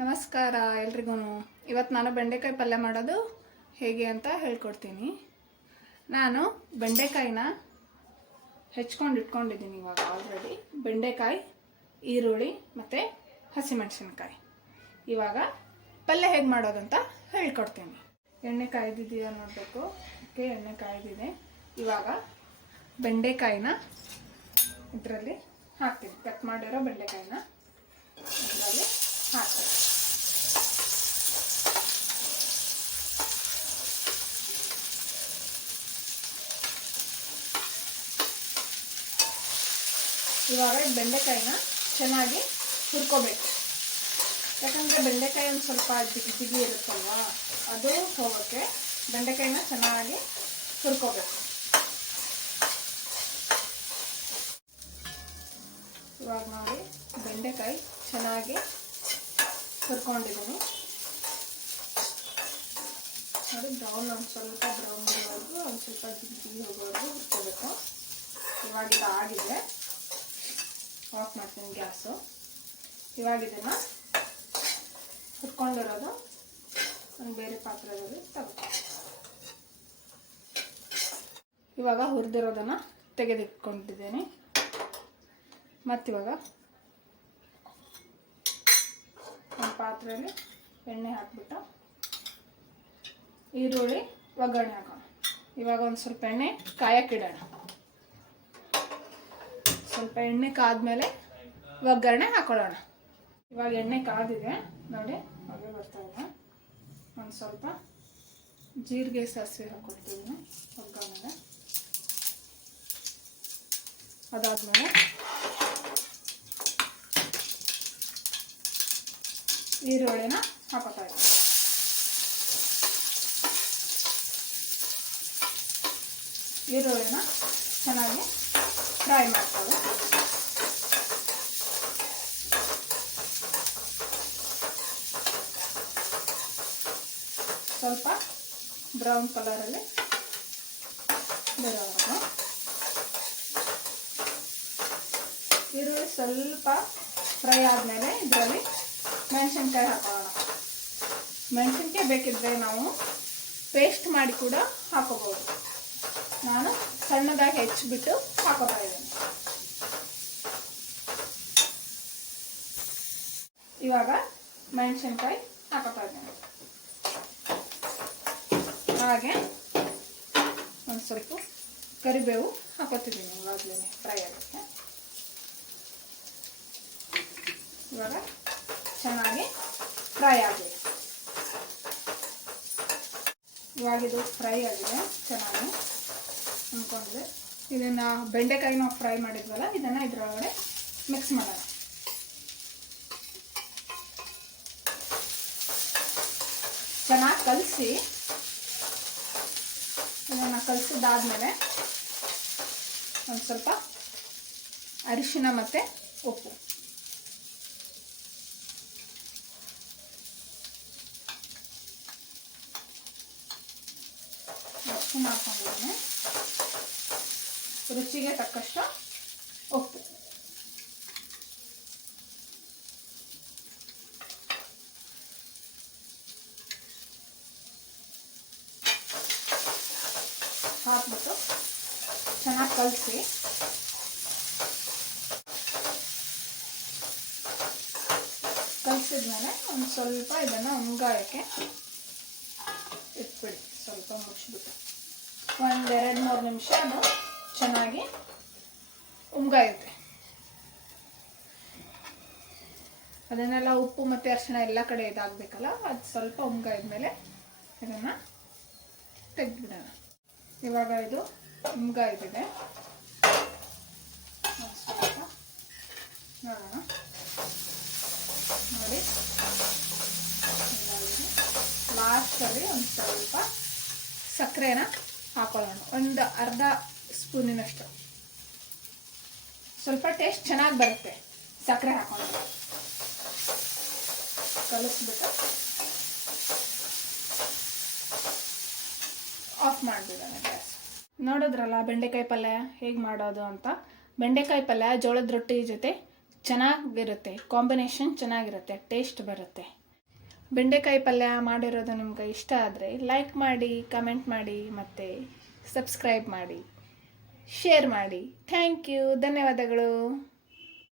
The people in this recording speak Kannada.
ನಮಸ್ಕಾರ ಎಲ್ರಿಗೂ. ಇವತ್ತು ನಾನು ಬೆಂಡೆಕಾಯಿ ಪಲ್ಯ ಮಾಡೋದು ಹೇಗೆ ಅಂತ ಹೇಳ್ಕೊಡ್ತೀನಿ. ನಾನು ಬೆಂಡೆಕಾಯಿನ ಹೆಚ್ಕೊಂಡು ಇಟ್ಕೊಂಡಿದ್ದೀನಿ ಇವಾಗ ಆಲ್ರೆಡಿ. ಬೆಂಡೆಕಾಯಿ, ಈರುಳ್ಳಿ ಮತ್ತು ಹಸಿಮೆಣಸಿನ್ಕಾಯಿ. ಇವಾಗ ಪಲ್ಯ ಹೇಗೆ ಮಾಡೋದಂತ ಹೇಳ್ಕೊಡ್ತೀನಿ. ಎಣ್ಣೆ ಕಾಯ್ದಿದೆಯಾ ನೋಡಬೇಕು. ಓಕೆ, ಎಣ್ಣೆ ಕಾಯ್ದಿದೆ. ಇವಾಗ ಬೆಂಡೆಕಾಯಿನ ಇದರಲ್ಲಿ ಹಾಕ್ತೀನಿ. ಕಟ್ ಮಾಡಿರೋ ಬೆಂಡೆಕಾಯಿನ ಇದರಲ್ಲಿ ಹಾಕ್ತೀನಿ. ಇವಾಗ ಬೆಂಡೆಕಾಯಿನ ಚೆನ್ನಾಗಿ ಹುರ್ಕೋಬೇಕು. ಯಾಕಂದರೆ ಬೆಂಡೆಕಾಯಿ ಒಂದು ಸ್ವಲ್ಪ ಜಿಗಿ ಇರುತ್ತಲ್ವ, ಅದು ಹೋಗೋಕ್ಕೆ ಬೆಂಡೆಕಾಯಿನ ಚೆನ್ನಾಗಿ ಹುರ್ಕೋಬೇಕು. ಇವಾಗ ನೋಡಿ ಬೆಂಡೆಕಾಯಿ ಚೆನ್ನಾಗಿ ಹುರ್ಕೊಂಡಿದ್ದೀನಿ. ನೋಡಿ ಬ್ರೌನ್, ಒಂದು ಸ್ವಲ್ಪ ಬ್ರೌನ್ ಬರೋವರೆಗೂ, ಒಂದು ಸ್ವಲ್ಪ ಜಿಗಿ ಹೋಗೋವರೆಗೂ ಹುರ್ಕೋಬೇಕು. ಇವಾಗ ಇದು ಆಗಿದೆ, ಆಫ್ ಮಾಡ್ತೀನಿ ಗ್ಯಾಸು. ಇವಾಗ ಇದನ್ನು ಹುರ್ಕೊಂಡಿರೋದು ಒಂದು ಬೇರೆ ಪಾತ್ರೆಯಲ್ಲಿ ತಗೋತೀನಿ. ಇವಾಗ ಹುರಿದಿರೋದನ್ನು ತೆಗೆದಿಟ್ಕೊಂಡಿದ್ದೀನಿ. ಮತ್ತಿವಾಗ ಒಂದು ಪಾತ್ರೆಯಲ್ಲಿ ಎಣ್ಣೆ ಹಾಕ್ಬಿಟ್ಟು ಈರುಳ್ಳಿ ಒಗ್ಗರಣೆ ಹಾಕೋಣ. ಇವಾಗ ಒಂದು ಸ್ವಲ್ಪ ಎಣ್ಣೆ ಕಾಯಕ್ಕಿಡೋಣ. ಸ್ವಲ್ಪ ಎಣ್ಣೆ ಕಾದ್ಮೇಲೆ ಒಗ್ಗರಣೆ ಹಾಕೊಳ್ಳೋಣ. ಇವಾಗ ಎಣ್ಣೆ ಕಾದಿದೆ ನೋಡಿ, ಹಾಗೆ ಬರ್ತಾ ಇದೆ. ಒಂದು ಸ್ವಲ್ಪ ಜೀರಿಗೆ, ಸಾಸಿವೆ ಹಾಕ್ಕೊಳ್ತೀನಿ ಒಗ್ಗರಣೆಗೆ. ಅದಾದಮೇಲೆ ಈರುಳ್ಳಿನ ಹಾಕೋತಾ ಇದ್ದೀನಿ. ಈರುಳ್ಳಿನ ಚೆನ್ನಾಗಿ ಫ್ರೈ ಮಾಡ್ಕೊಳ್ಳಿ. ಸ್ವಲ್ಪ ಬ್ರೌನ್ ಕಲರಲ್ಲಿ ಬರೋವರೆಗೂ. ಈರುಳ್ಳಿ ಸ್ವಲ್ಪ ಫ್ರೈ ಆದಮೇಲೆ ಇದರಲ್ಲಿ ಮೆಣಸಿನ್ಕಾಯಿ ಹಾಕೋಣ. ಮೆಣಸಿನ್ಕಾಯಿ ಬೇಕಿದ್ರೆ ನಾವು ಪೇಸ್ಟ್ ಮಾಡಿ ಕೂಡ ಹಾಕೋಬೋದು. ನಾನು ಸಣ್ಣದಾಗಿ ಹೆಚ್ಚಿಬಿಟ್ಟು ಹಾಕೋತಾ ಇದ್ದೀನಿ. ಇವಾಗ ಮೆಣಸಿನ್ಕಾಯಿ ಹಾಕೋತಾ ಇದ್ದೀನಿ. ಹಾಗೆ ಒಂದು ಸ್ವಲ್ಪ ಕರಿಬೇವು ಹಾಕೋತಿದ್ದೀನಿ ಇವಾಗಲೇ ಫ್ರೈ ಆಗುತ್ತೆ. ಇವಾಗ ಚೆನ್ನಾಗಿ ಫ್ರೈ ಆಗಿದೆ. ಇವಾಗ ಇದು ಫ್ರೈ ಆಗಿದೆ ಚೆನ್ನಾಗಿ ಅಂದ್ಕೊಂಡ್ರೆ. ಇದನ್ನು ಬೆಂಡೆಕಾಯಿನ ಫ್ರೈ ಮಾಡಿದ್ವಲ್ಲ, ಇದನ್ನು ಇದರೊಳಗಡೆ ಮಿಕ್ಸ್ ಮಾಡೋಣ. ಚೆನ್ನಾಗಿ ಕಲಸಿ, ಇದನ್ನು ಕಲಸಿದಾದ್ಮೇಲೆ ಒಂದು ಸ್ವಲ್ಪ ಅರಿಶಿನ ಮತ್ತು ಉಪ್ಪು, ಹಾಕೊಂಡಿದ್ದೀನಿ. ರುಚಿಗೆ ತಕ್ಕಷ್ಟು ಉಪ್ಪು. ಹಾಕ್ಬಿಟ್ಟು ಚೆನ್ನಾಗಿ ಕಲಸಿ, ಕಲಸಿದ್ಮೇಲೆ ಒಂದು ಸ್ವಲ್ಪ ಇದನ್ನು ಉಮ್ಗಾಯಕ್ಕೆ ಇಟ್ಬಿಡಿ. ಸ್ವಲ್ಪ ಮುಚ್ಚಿಬಿಟ್ಟು ಒಂದು 2-3 ನಿಮಿಷ ಅದು ಚೆನ್ನಾಗಿ ಉಮ್ಗಾಯುತ್ತೆ. ಅದನ್ನೆಲ್ಲ ಉಪ್ಪು ಮತ್ತು ಅರಿಶಿಣ ಎಲ್ಲ ಕಡೆ ಇದಾಗಬೇಕಲ್ಲ, ಅದು ಸ್ವಲ್ಪ ಉಮ್ಗಾಯಿದ್ಮೇಲೆ ಇದನ್ನು ತೆಗೆದುಬಿಡೋಣ. ಇವಾಗ ಇದು ಉಮ್ಗಾಯಿದಿದೆ. ಸ್ವಲ್ಪ ನೋಡೋಣ. ನೋಡಿ, ಲಾಸ್ಟಲ್ಲಿ ಒಂದು ಸ್ವಲ್ಪ ಸಕ್ಕರೆನ ಹಾಕೊಳ್ಳೋಣ. ಒಂದು ಅರ್ಧ ಸ್ಪೂನಿನಷ್ಟು. ಸ್ವಲ್ಪ ಟೇಸ್ಟ್ ಚೆನ್ನಾಗಿ ಬರುತ್ತೆ ಸಕ್ಕರೆ ಹಾಕೊಂಡು. ಕಲಿಸ್ಬಿಟ್ಟು ಆಫ್ ಮಾಡಿಬಿಡೋಣ ಗ್ಯಾಸ್. ನೋಡಿದ್ರಲ್ಲ ಬೆಂಡೆಕಾಯಿ ಪಲ್ಯ ಹೇಗೆ ಮಾಡೋದು ಅಂತ. ಬೆಂಡೆಕಾಯಿ ಪಲ್ಯ ಜೋಳದ ರೊಟ್ಟಿ ಜೊತೆ ಚೆನ್ನಾಗಿರುತ್ತೆ, ಕಾಂಬಿನೇಷನ್ ಚೆನ್ನಾಗಿರುತ್ತೆ, ಟೇಸ್ಟ್ ಬರುತ್ತೆ. ಬೆಂಡೆಕಾಯಿ ಪಲ್ಯ ಮಾಡಿರೋದು ನಿಮ್ಗೆ ಇಷ್ಟ ಆದರೆ ಲೈಕ್ ಮಾಡಿ, ಕಮೆಂಟ್ ಮಾಡಿ, ಮತ್ತು ಸಬ್ಸ್ಕ್ರೈಬ್ ಮಾಡಿ, ಶೇರ್ ಮಾಡಿ. ಥ್ಯಾಂಕ್ ಯು, ಧನ್ಯವಾದಗಳು.